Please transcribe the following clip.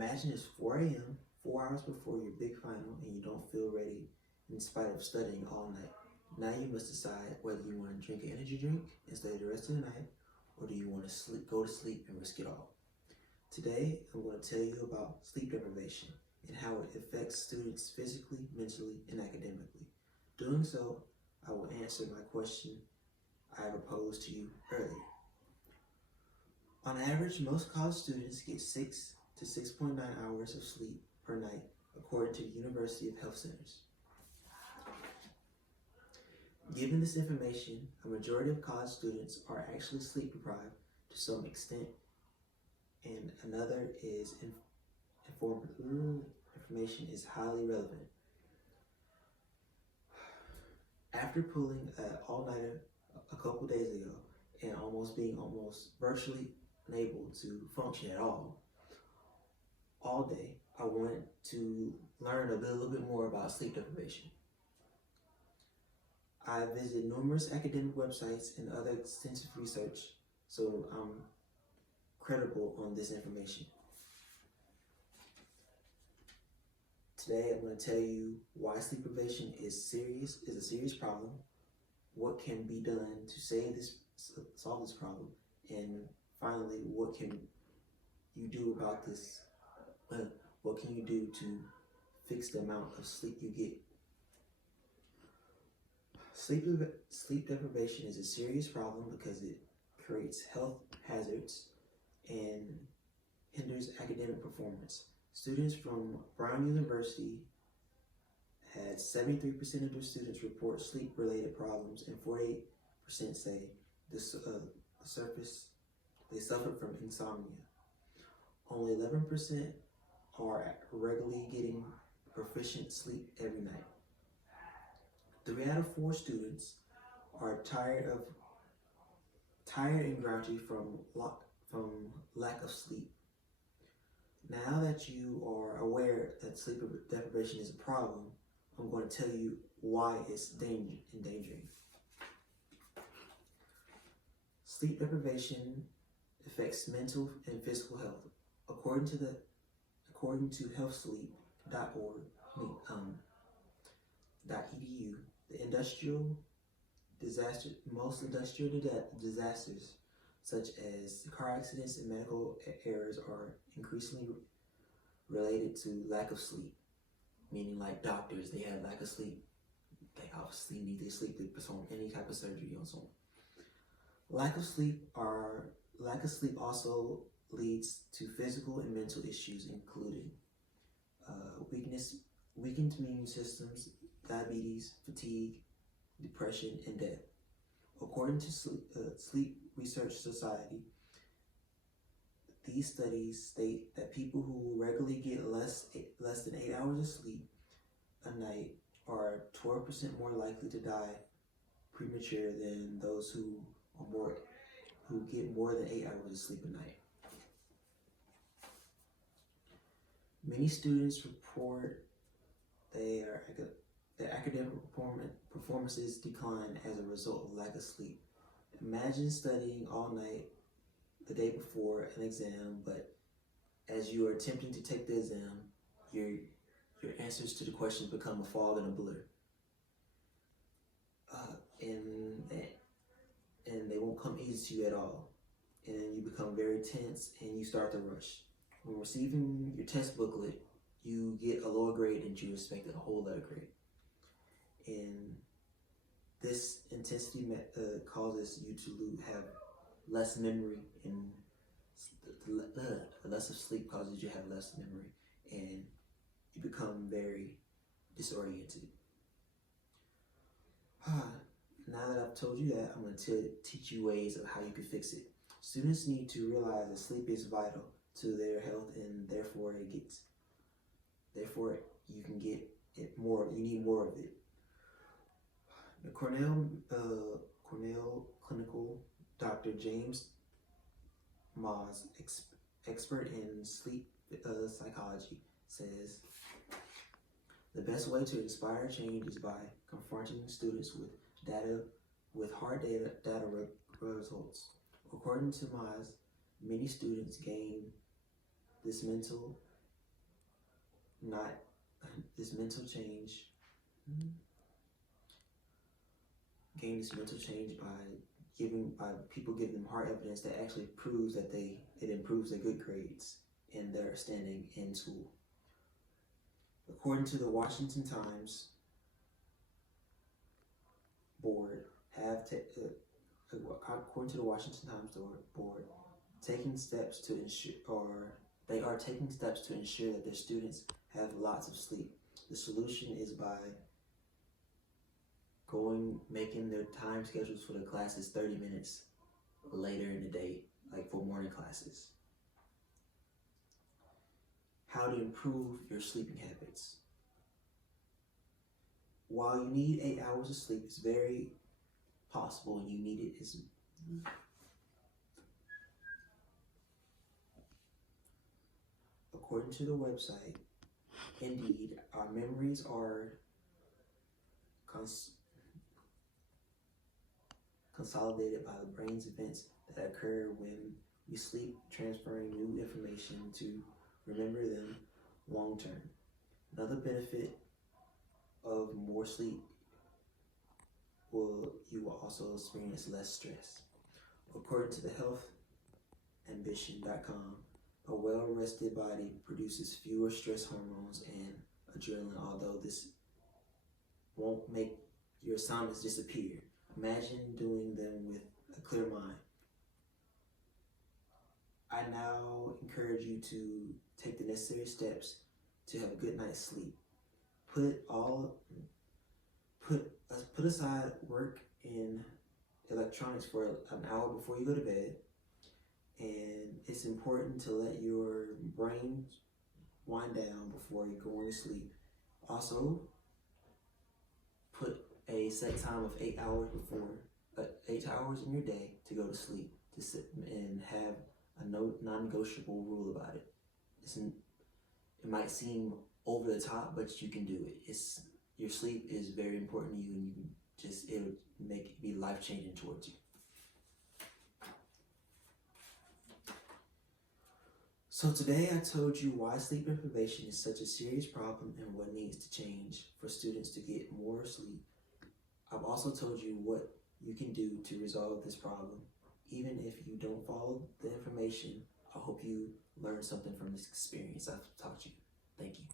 Imagine it's 4 a.m., 4 hours before your big final, and you don't feel ready in spite of studying all night. Now you must decide whether you want to drink an energy drink and stay the rest of the night, or do you want to go to sleep and risk it all? Today, I'm going to tell you about sleep deprivation and how it affects students physically, mentally, and academically. Doing so, I will answer my question I have posed to you earlier. On average, most college students get 6 to 6.9 hours of sleep per night, according to the University of Health Centers. Given this information, a majority of college students are actually sleep deprived to some extent, and another is information is highly relevant. After pulling an all-nighter a couple days ago and being virtually unable to function at all day, I wanted to learn a little bit more about sleep deprivation. I visited numerous academic websites and other extensive research, so I'm credible on this information. Today I'm going to tell you why sleep deprivation is a serious problem, what can be done to solve this problem, and finally, what can you do about this? What can you do to fix the amount of sleep you get? Sleep deprivation is a serious problem because it creates health hazards and hinders academic performance. Students from Brown University had 73% of their students report sleep-related problems, and 48% say they suffered from insomnia. Only 11% are regularly getting proficient sleep every night. 3 out of 4 students are tired and grouchy from lack of sleep. Now that you are aware that sleep deprivation is a problem, I'm going to tell you why it's endangering. Sleep deprivation affects mental and physical health. According to healthsleep.org, .edu, most industrial disasters such as car accidents and medical errors are increasingly related to lack of sleep. Meaning, like doctors, they have lack of sleep. They obviously need their sleep to perform any type of surgery on someone. Lack of sleep also leads to physical and mental issues, including weakened immune systems, diabetes, fatigue, depression, and death. According to Sleep Research Society, these studies state that people who regularly get less than 8 hours of sleep a night are 12% more likely to die premature than those who get more than 8 hours of sleep a night. Many students report their academic performances decline as a result of lack of sleep. Imagine studying all night the day before an exam, but as you are attempting to take the exam, your answers to the questions become a fog and a blur. And they won't come easy to you at all. And you become very tense and you start to rush. When receiving your test booklet, you get a lower grade than you expected, a whole letter grade. And this intensity causes you to have less memory, and the less of sleep causes you to have less memory, and you become very disoriented. Now that I've told you that, I'm going to teach you ways of how you can fix it. Students need to realize that sleep is vital to their health, and therefore you can get it more. You need more of it. The Cornell clinical Dr. James Moss, expert in sleep psychology, says the best way to inspire change is by confronting students with hard data results. According to Moss, many students gain this mental not this mental change. Gain this mental change by people giving them hard evidence that actually proves that it improves their good grades and their standing in school. According to the Washington Times board, according to the Washington Times board, taking steps to ensure they are taking steps to ensure that their students have lots of sleep. The solution is by making their time schedules for the classes 30 minutes later in the day, like for morning classes. How to improve your sleeping habits. While you need 8 hours of sleep, it's very possible and you need it. According to the website, indeed, our memories are consolidated by the brain's events that occur when we sleep, transferring new information to remember them long term. Another benefit of more sleep you will also experience less stress. According to the healthambition.com, a well-rested body produces fewer stress hormones and adrenaline, although this won't make your insomnias disappear. Imagine doing them with a clear mind. I now encourage you to take the necessary steps to have a good night's sleep. Put aside work and electronics for an hour before you go to bed, and it's important to let your brain wind down before you're going to sleep. Also, put a set time of 8 hours in your day to go to sleep, to sit and have a non-negotiable rule about it. It might seem over the top, but you can do it. Your sleep is very important to you, and it'll make it be life-changing towards you. So today I told you why sleep deprivation is such a serious problem and what needs to change for students to get more sleep. I've also told you what you can do to resolve this problem. Even if you don't follow the information, I hope you learned something from this experience I've taught you. Thank you.